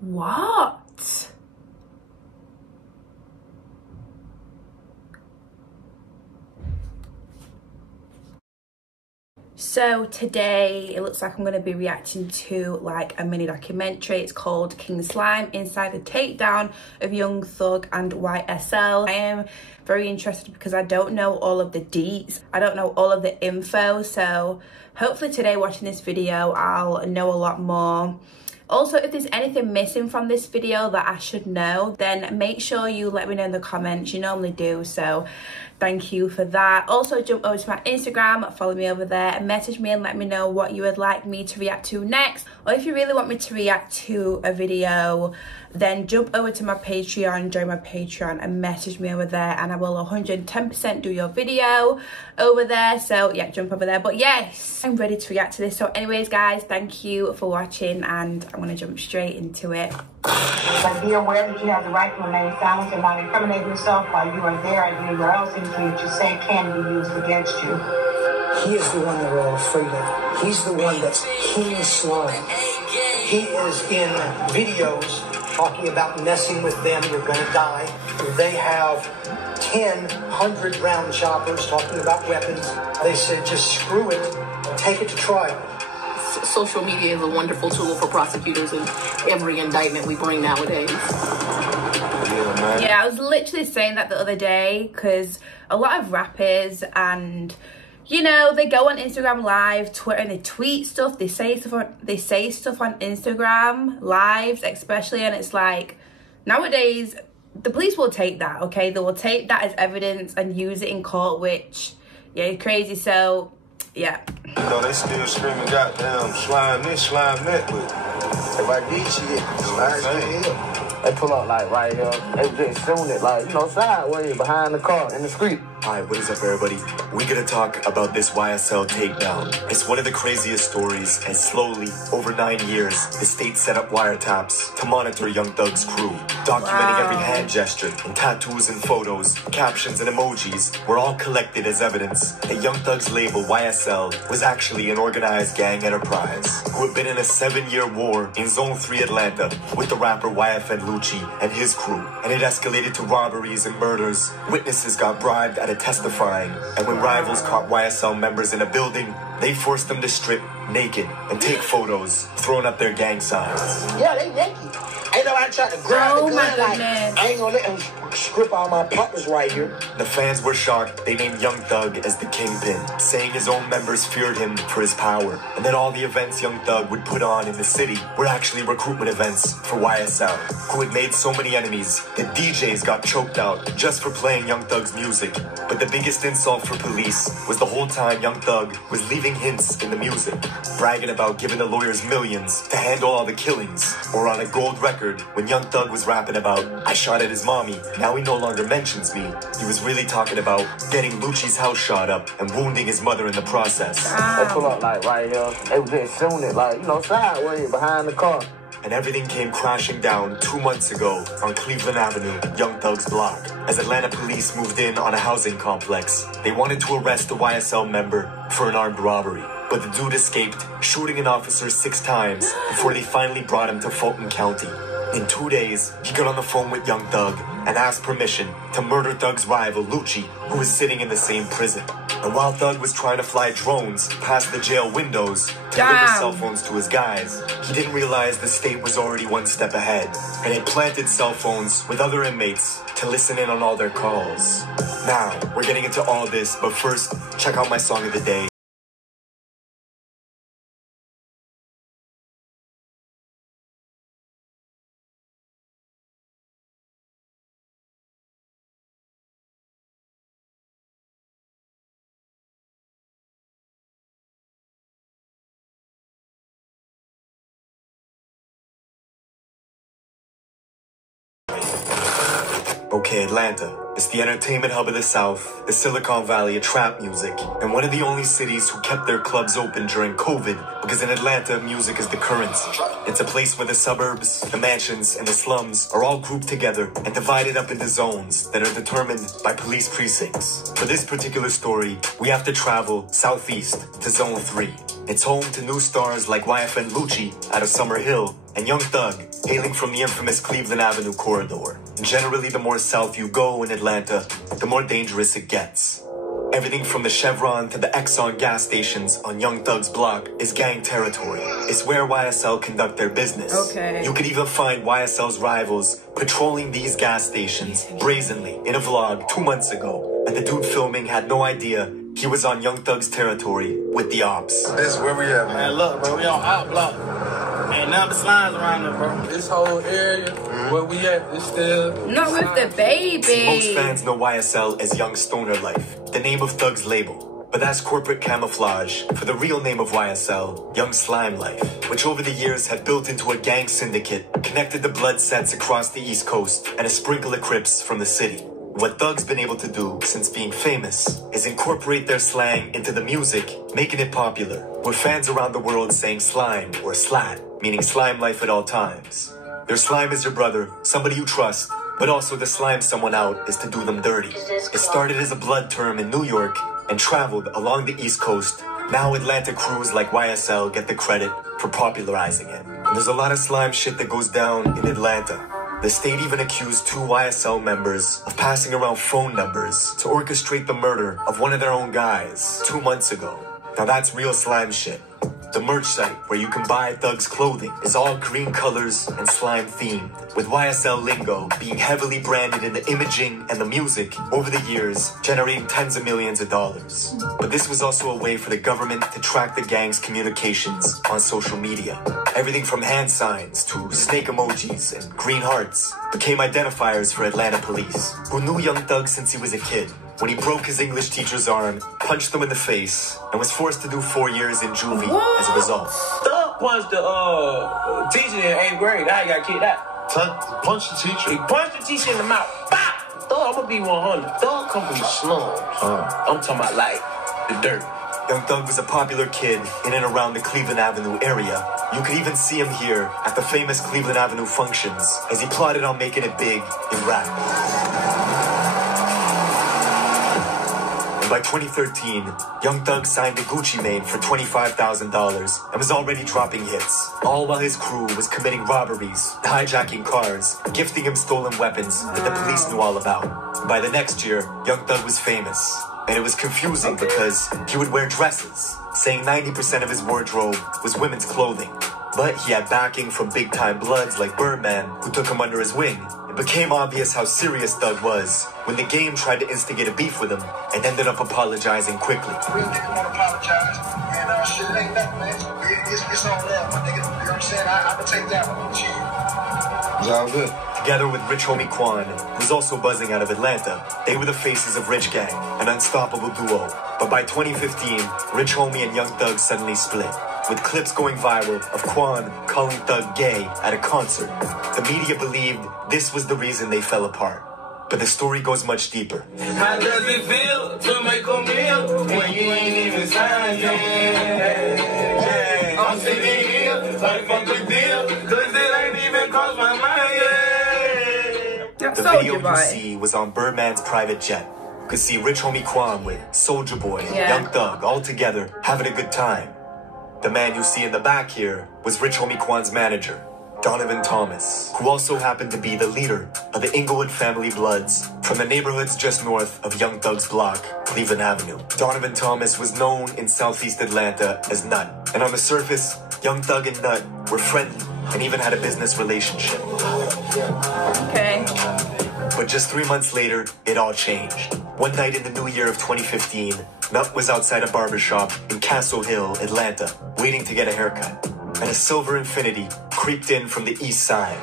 What? So today it looks like I'm going to be reacting to like a mini documentary. It's called King Slime Inside the Takedown of Young Thug and YSL. I am very interested because I don't know all of the deets. I don't know all of the info. So hopefully today watching this video I'll know a lot more. Also, if there's anything missing from this video that I should know, then make sure you let me know in the comments. You normally do, so thank you for that. Also, jump over to my Instagram, follow me over there, and message me and let me know what you would like me to react to next. Or if you really want me to react to a video, then jump over to my Patreon, join my Patreon, and message me over there, and I will 110% do your video over there. So yeah, jump over there. But yes, I'm ready to react to this. So anyways, guys, thank you for watching, and I'm gonna jump straight into it. But be aware that you have the right to remain silent and not incriminate yourself while you are there, and anywhere else anything that you say can be used against you. He is the one that we're all afraid of. He's the one that's King Slime. He is in videos talking about messing with them, you're gonna die. They have 100 round choppers talking about weapons. They said just screw it, take it to trial. Social media is a wonderful tool for prosecutors in every indictment we bring nowadays. Yeah, I was literally saying that the other day because a lot of rappers and, you know, they go on Instagram Live, Twitter, and they tweet stuff. They say stuff on Instagram Lives, especially, and it's like nowadays the police will take that. Okay, they will take that as evidence and use it in court, which yeah, crazy. So yeah. You know, they still screaming, goddamn, slime this, slime that, but if I did shit, slime here. They pull up like right here. They just shooting it like, you know, sideways behind the car in the street. Hi, what is up, everybody? We're gonna talk about this YSL takedown. It's one of the craziest stories, and slowly, over 9 years, the state set up wiretaps to monitor Young Thug's crew, documenting every hand gesture, and tattoos and photos, captions and emojis were all collected as evidence that Young Thug's label, YSL, was actually an organized gang enterprise who had been in a 7-year war in Zone 3 Atlanta with the rapper YFN Lucci and his crew, and it escalated to robberies and murders. Witnesses got bribed at a testifying, and when rivals caught YSL members in a building, they forced them to strip naked and take photos, throwing up their gang signs. Yeah, they naked. Ain't nobody trying to grab the gun like, I ain't gonna let them strip all my partners right here. The fans were shocked. They named Young Thug as the kingpin, saying his own members feared him for his power, and that all the events Young Thug would put on in the city were actually recruitment events for YSL, who had made so many enemies that DJs got choked out just for playing Young Thug's music. But the biggest insult for police was the whole time Young Thug was leaving hints in the music, bragging about giving the lawyers millions to handle all the killings, or on a gold record when Young Thug was rapping about, I shot at his mommy, now he no longer mentions me. He was really talking about getting Lucci's house shot up and wounding his mother in the process. They pull up like right here. They was just shooting it like, you know, sideways behind the car. And everything came crashing down 2 months ago on Cleveland Avenue, Young Thug's block. As Atlanta police moved in on a housing complex, they wanted to arrest the YSL member for an armed robbery. But the dude escaped, shooting an officer 6 times before they finally brought him to Fulton County. In 2 days, he got on the phone with Young Thug and asked permission to murder Thug's rival, Lucci, who was sitting in the same prison. And while Thug was trying to fly drones past the jail windows to deliver cell phones to his guys, he didn't realize the state was already 1 step ahead, and had planted cell phones with other inmates to listen in on all their calls. Now, we're getting into all this, but first, check out my song of the day. Okay, Atlanta. It's the entertainment hub of the South, the Silicon Valley of trap music, and one of the only cities who kept their clubs open during COVID, because in Atlanta, music is the currency. It's a place where the suburbs, the mansions, and the slums are all grouped together and divided up into zones that are determined by police precincts. For this particular story, we have to travel southeast to Zone 3. It's home to new stars like YFN Lucci out of Summer Hill, and Young Thug, hailing from the infamous Cleveland Avenue corridor. Generally, the more south you go in Atlanta, the more dangerous it gets. Everything from the Chevron to the Exxon gas stations on Young Thug's block is gang territory. It's where YSL conduct their business. Okay. You could even find YSL's rivals patrolling these gas stations brazenly in a vlog 2 months ago, and the dude filming had no idea he was on Young Thug's territory with the ops. This is where we at, man. Man, look, bro, we on Op Block. Ain't none but slimes around us, bro. This whole area where we at is still... Not with the baby. Most fans know YSL as Young Stoner Life, the name of Thug's label. But that's corporate camouflage for the real name of YSL, Young Slime Life, which over the years had built into a gang syndicate, connected the blood sets across the East Coast, and a sprinkle of Crips from the city. What Thug's been able to do since being famous is incorporate their slang into the music, making it popular, with fans around the world saying slime or slat, meaning slime life at all times. Their slime is your brother, somebody you trust, but also to slime someone out is to do them dirty. It started as a blood term in New York and traveled along the East Coast. Now Atlanta crews like YSL get the credit for popularizing it. And there's a lot of slime shit that goes down in Atlanta. The state even accused 2 YSL members of passing around phone numbers to orchestrate the murder of one of their own guys 2 months ago. Now that's real slime shit. The merch site where you can buy Thug's clothing is all green colors and slime themed, with YSL lingo being heavily branded in the imaging and the music over the years, generating tens of millions of dollars. But this was also a way for the government to track the gang's communications on social media. Everything from hand signs to snake emojis and green hearts became identifiers for Atlanta police, who knew Young Thug since he was a kid, when he broke his English teacher's arm, punched him in the face, and was forced to do 4 years in juvie as a result. Thug punched the teacher in 8th grade. Now he got kicked out. Thug punched the teacher. He punched the teacher in the mouth. Bop! Thug, I'm gonna be 100. Thug come from the slums. I'm talking about like the dirt. Young Thug was a popular kid in and around the Cleveland Avenue area. You could even see him here at the famous Cleveland Avenue functions as he plotted on making it big in rap. And by 2013, Young Thug signed a Gucci Mane for $25,000 and was already dropping hits, all while his crew was committing robberies, hijacking cars, gifting him stolen weapons that the police knew all about. By the next year, Young Thug was famous. And it was confusing because he would wear dresses, saying 90% of his wardrobe was women's clothing. But he had backing from big-time bloods like Birdman, who took him under his wing. It became obvious how serious Thug was when the game tried to instigate a beef with him and ended up apologizing quickly. Real nigga wanna apologize, and shit ain't nothing, man. It's all love, my nigga. You know what I'm saying? I'ma take that one. Chill. It's all good. Together with Rich Homie Quan, who's also buzzing out of Atlanta, they were the faces of Rich Gang, an unstoppable duo. But by 2015, Rich Homie and Young Thug suddenly split, with clips going viral of Quan calling Thug gay at a concert. The media believed this was the reason they fell apart. But the story goes much deeper. How does it feel to make a meal when you ain't even signed yet? I'm sitting here like fuck a deal, cause it ain't even crossed my mind yet. The video you see was on Birdman's private jet. You could see Rich Homie Quan with Soulja Boy and Young Thug all together having a good time. The man you see in the back here was Rich Homie Quan's manager, Donovan Thomas, who also happened to be the leader of the Inglewood family Bloods from the neighborhoods just north of Young Thug's block, Cleveland Avenue. Donovan Thomas was known in Southeast Atlanta as Nut, and on the surface, Young Thug and Nut were friendly and even had a business relationship. Okay. But just 3 months later, it all changed. One night in the new year of 2015, Nut was outside a barbershop in Castle Hill, Atlanta, waiting to get a haircut. And a silver Infiniti creeped in from the east side.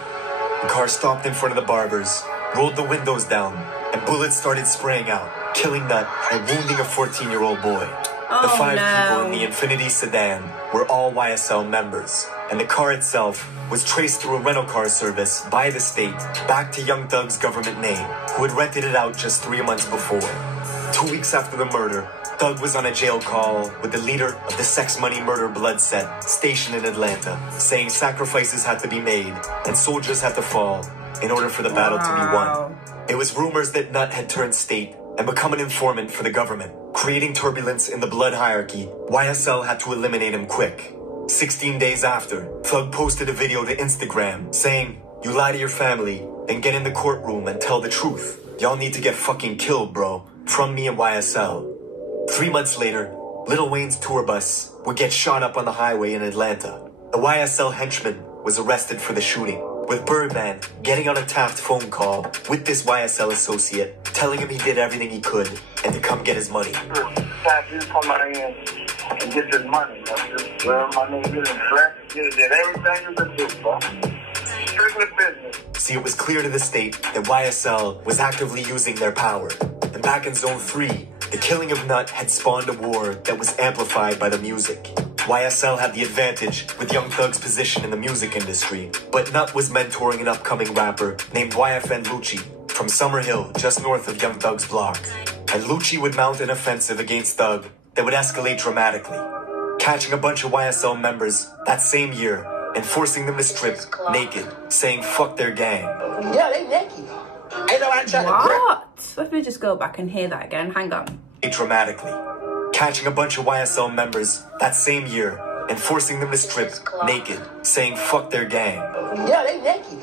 The car stopped in front of the barber's, rolled the windows down, and bullets started spraying out, killing Nut and wounding a 14-year-old boy. The 5 people in the Infiniti sedan were all YSL members, and the car itself was traced through a rental car service by the state back to Young Thug's government name, who had rented it out just 3 months before. 2 weeks after the murder, Thug was on a jail call with the leader of the Sex Money Murder Blood set stationed in Atlanta, saying sacrifices had to be made and soldiers had to fall in order for the battle to be won. It was rumors that Nut had turned state and become an informant for the government, creating turbulence in the blood hierarchy. YSL had to eliminate him quick. 16 days after, Thug posted a video to Instagram saying, "You lie to your family, then get in the courtroom and tell the truth. Y'all need to get fucking killed, bro. From me and YSL." 3 months later, Lil Wayne's tour bus would get shot up on the highway in Atlanta. A YSL henchman was arrested for the shooting, with Birdman getting on a Taft phone call with this YSL associate, telling him he did everything he could and to come get his money. Taft, you come out here and get this money. That's where my nigga is dressed. You did everything you could do, bro. Strictly business. See, it was clear to the state that YSL was actively using their power. And back in Zone 3, the killing of Nut had spawned a war that was amplified by the music. YSL had the advantage with Young Thug's position in the music industry, but Nut was mentoring an upcoming rapper named YFN Lucci from Summer Hill, just north of Young Thug's block. And Lucci would mount an offensive against Thug that would escalate dramatically, catching a bunch of YSL members that same year and forcing them to strip naked, saying fuck their gang. Yeah, they naked. Ain't nobody trying to grab. What? Let me just go back and hear that again. Hang on. Dramatically, catching a bunch of YSL members that same year and forcing them to strip naked, saying fuck their gang. Yeah, they naked.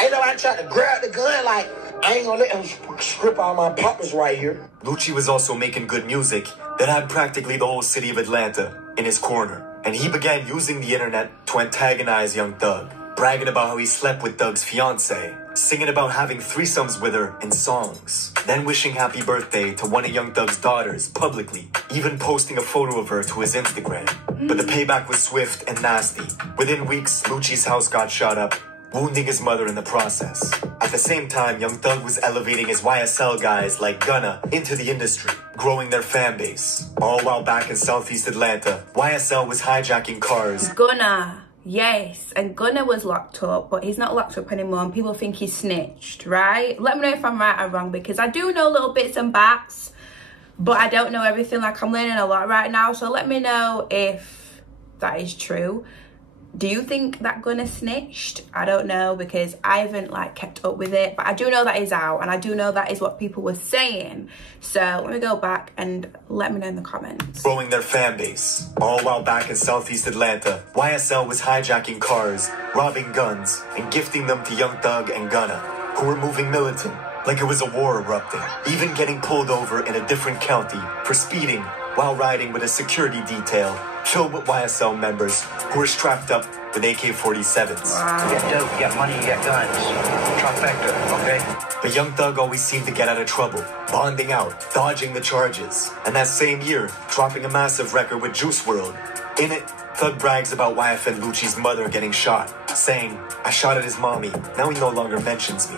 Ain't nobody trying to grab the gun like, I ain't gonna let him strip all my poppers right here. Lucci was also making good music that had practically the whole city of Atlanta in his corner, and he began using the internet to antagonize Young Thug, bragging about how he slept with Thug's fiancée, singing about having threesomes with her in songs, then wishing happy birthday to one of Young Thug's daughters publicly, even posting a photo of her to his Instagram. But the payback was swift and nasty. Within weeks, Lucci's house got shot up, wounding his mother in the process. At the same time, Young Thug was elevating his YSL guys like Gunna into the industry, growing their fan base. All while back in Southeast Atlanta, YSL was hijacking cars. Gunna. Yes, and Gunna was locked up, but he's not locked up anymore, and people think he snitched, right? Let me know if I'm right or wrong, because I do know little bits and bats, but I don't know everything. Like, I'm learning a lot right now, so let me know if that is true. Do you think that Gunna snitched? I don't know, because I haven't like kept up with it, but I do know that is out, and I do know that is what people were saying. So let me go back and let me know in the comments. Growing their fan base. All while back in Southeast Atlanta, YSL was hijacking cars, robbing guns, and gifting them to Young Thug and Gunna, who were moving militant, like it was a war erupting, even getting pulled over in a different county for speeding while riding with a security detail filled with YSL members who were strapped up with AK-47s. You got dope, you got money, you got guns. Trifecta, okay? But Young Thug always seemed to get out of trouble, bonding out, dodging the charges, and that same year, dropping a massive record with Juice WRLD. In it, Thug brags about YFN Lucci's mother getting shot, saying, "I shot at his mommy, now he no longer mentions me."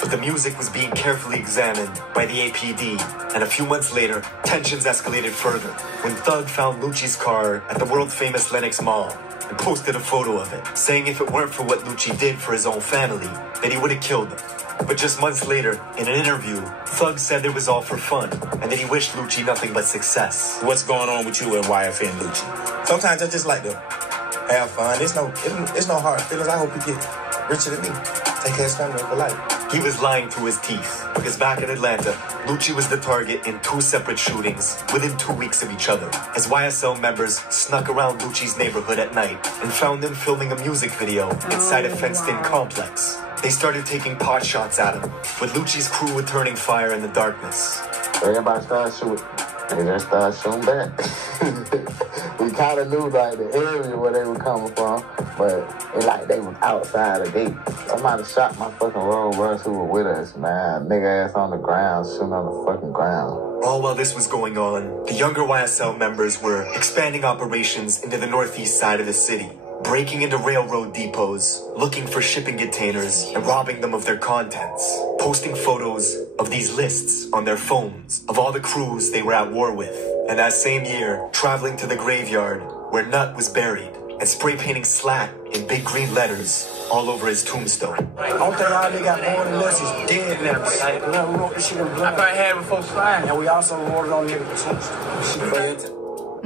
But the music was being carefully examined by the APD, and a few months later, tensions escalated further when Thug found Lucci's car at the world-famous Lenox Mall and posted a photo of it, saying if it weren't for what Lucci did for his own family, then he would have killed him. But just months later, in an interview, Thug said it was all for fun, and that he wished Lucci nothing but success. What's going on with you and YFN Lucci? Sometimes I just like to have fun. It's no hard feelings. I hope you get richer than me. Take care of his family for life. He was lying through his teeth, because back in Atlanta, Lucci was the target in 2 separate shootings within 2 weeks of each other, as YSL members snuck around Lucci's neighborhood at night and found him filming a music video inside a fenced-in complex. They started taking pot shots at him, with Lucci's crew returning fire in the darkness. Everybody started shooting. They just started shooting back. We kind of knew like the area where they were coming from, but it like they was outside the gate. Somebody shot my fucking road runners who were with us, man. Nigga ass on the ground, shooting on the fucking ground. All while this was going on, the younger YSL members were expanding operations into the northeast side of the city, breaking into railroad depots, looking for shipping containers, and robbing them of their contents, posting photos of these lists on their phones of all the crews they were at war with, and that same year, traveling to the graveyard where Nut was buried, and spray painting Slat in big green letters all over his tombstone. I don't think all they got more than us is dead now. We wrote this shit in blood. I thought I had it before sliding. And we also wrote it on the tombstone.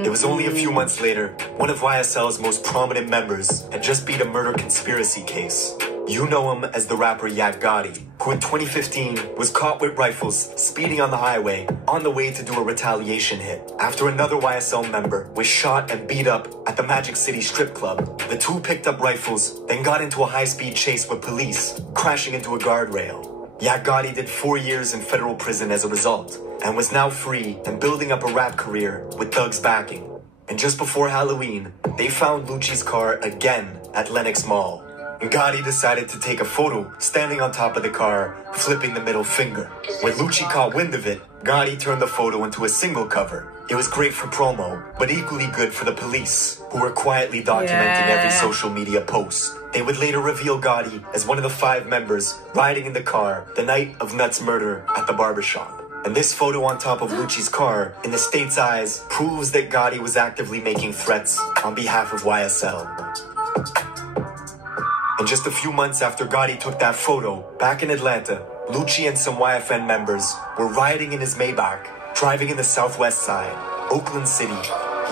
It was only a few months later, one of YSL's most prominent members had just beat a murder conspiracy case. You know him as the rapper Yak Gotti, who in 2015 was caught with rifles speeding on the highway on the way to do a retaliation hit. After another YSL member was shot and beat up at the Magic City strip club, the two picked up rifles, then got into a high-speed chase with police, crashing into a guardrail. Yak Gotti did 4 years in federal prison as a result, and was now free and building up a rap career with Thug's backing. And just before Halloween, they found Lucci's car again at Lenox Mall. And Gotti decided to take a photo standing on top of the car, flipping the middle finger. When Lucci caught wind of it, Gotti turned the photo into a single cover. It was great for promo, but equally good for the police, who were quietly documenting every social media post. They would later reveal Gotti as one of the 5 members riding in the car the night of Nuts' murder at the barbershop. And this photo on top of Lucci's car, in the state's eyes, proves that Gotti was actively making threats on behalf of YSL. And just a few months after Gotti took that photo, back in Atlanta, Lucci and some YFN members were riding in his Maybach, driving in the southwest side, Oakland City,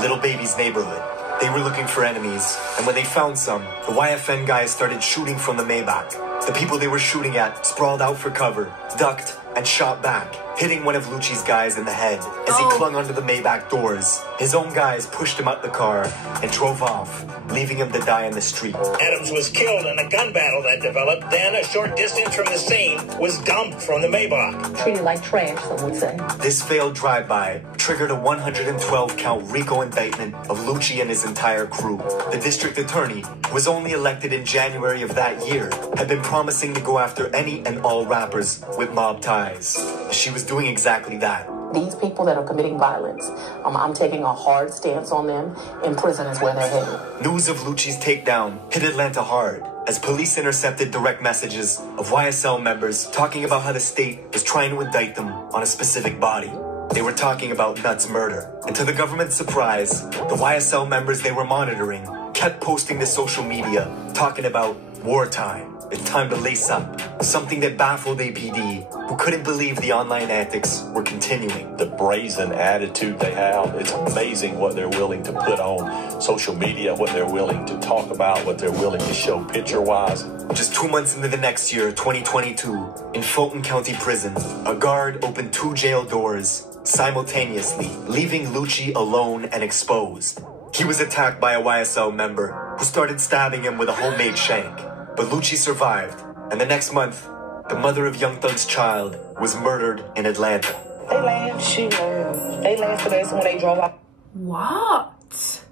Little Baby's neighborhood. They were looking for enemies, and when they found some, the YFN guys started shooting from the Maybach. The people they were shooting at sprawled out for cover, ducked, and shot back, hitting one of Lucci's guys in the head as he clung onto the Maybach doors. His own guys pushed him out the car and drove off, leaving him to die in the street. Adams was killed in a gun battle that developed. Then, a short distance from the scene, was dumped from the Maybach. Treated like trash, some would say. This failed drive-by triggered a 112-count RICO indictment of Lucci and his entire crew. The district attorney, who was only elected in January of that year, had been promising to go after any and all rappers with mob ties. She was doing exactly that. These people that are committing violence, I'm taking a hard stance on them. In prison is where they're headed. News of Lucci's takedown hit Atlanta hard as police intercepted direct messages of YSL members talking about how the state was trying to indict them on a specific body. They were talking about Nuts' murder. And to the government's surprise, the YSL members they were monitoring kept posting to social media talking about wartime. It's time to lace up. Something that baffled APD, who couldn't believe the online antics were continuing. The brazen attitude they have, it's amazing what they're willing to put on social media, what they're willing to talk about, what they're willing to show picture-wise. Just 2 months into the next year, 2022, in Fulton County Prison, a guard opened 2 jail doors simultaneously, leaving Lucci alone and exposed. He was attacked by a YSL member who started stabbing him with a homemade shank. But Lucci survived, and the next month, the mother of Young Thug's child was murdered in Atlanta. They laughed, she laughed. They laughed for this when they drove up. What?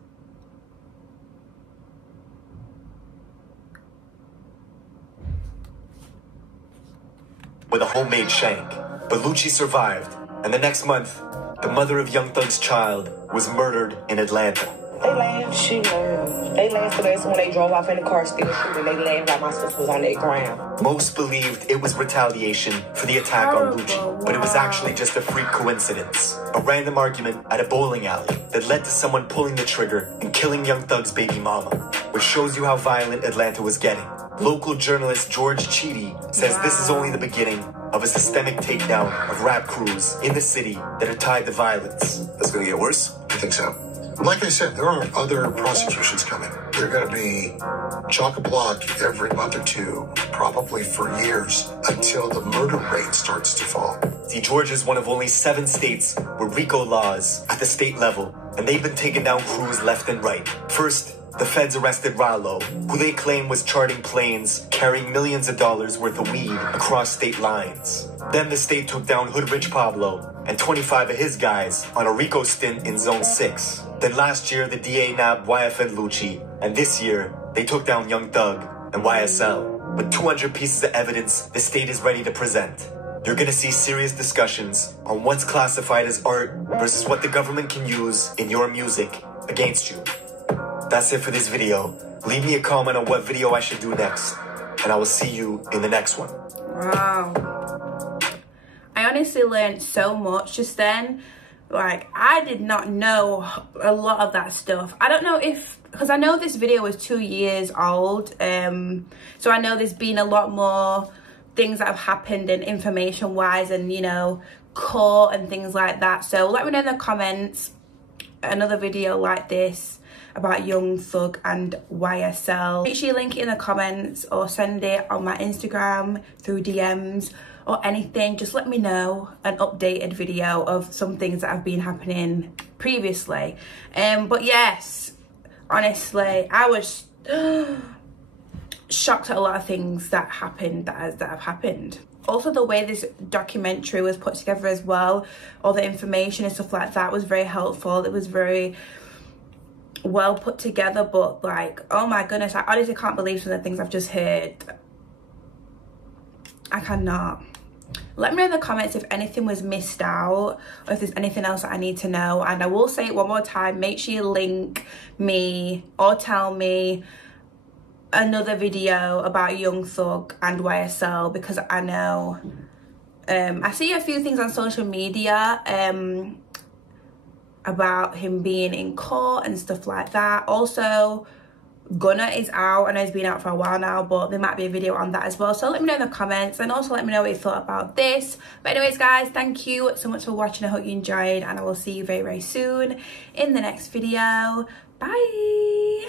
With a homemade shank. But Lucci survived, and the next month, the mother of Young Thug's child was murdered in Atlanta. They laughed, she laughed. They laughed for this when they drove off in the car still shooting. They laughed like my sister was on their ground. Most believed it was retaliation for the attack on Lucci, but it was actually just a freak coincidence. A random argument at a bowling alley that led to someone pulling the trigger and killing Young Thug's baby mama, which shows you how violent Atlanta was getting. Local journalist George Cheedy says this is only the beginning of a systemic takedown of rap crews in the city that are tied to violence. That's gonna get worse? I think so. Like I said, there are other prosecutions coming. They're going to be chock-a-block every month or 2, probably for years, until the murder rate starts to fall. See, Georgia is one of only 7 states with RICO laws at the state level, and they've been taking down crews left and right. First, the feds arrested Rallo, who they claim was charting planes carrying millions of dollars worth of weed across state lines. Then the state took down Hood Rich Pablo and 25 of his guys on a RICO stint in Zone 6. Then last year, the DA nabbed YFN Lucci, and this year, they took down Young Thug and YSL. With 200 pieces of evidence the state is ready to present, you're gonna see serious discussions on what's classified as art versus what the government can use in your music against you. That's it for this video. Leave me a comment on what video I should do next, and I will see you in the next one. Wow. I honestly learned so much just then. Like, I did not know a lot of that stuff. I don't know if, because I know this video was 2 years old, so I know there's been a lot more things that have happened and information wise, and you know, court and things like that. So let me know in the comments another video like this about Young Thug and YSL. Make sure you link it in the comments or send it on my Instagram through DMs or anything. Just let me know an updated video of some things that have been happening previously. But yes, honestly, I was shocked at a lot of things that happened, that have happened. Also, the way this documentary was put together as well, all the information and stuff like that was very helpful. It was very well put together, but like, oh my goodness, I honestly can't believe some of the things I've just heard. I cannot. Let me know in the comments if anything was missed out or if there's anything else that I need to know. And I will say it one more time, make sure you link me or tell me another video about Young Thug and YSL, because I know I see a few things on social media about him being in court and stuff like that. Also, Gunna is out. I know he's been out for a while now, but there might be a video on that as well. So let me know in the comments, and also let me know what you thought about this. But anyways, guys, thank you so much for watching. I hope you enjoyed, and I will see you very, very soon in the next video. Bye.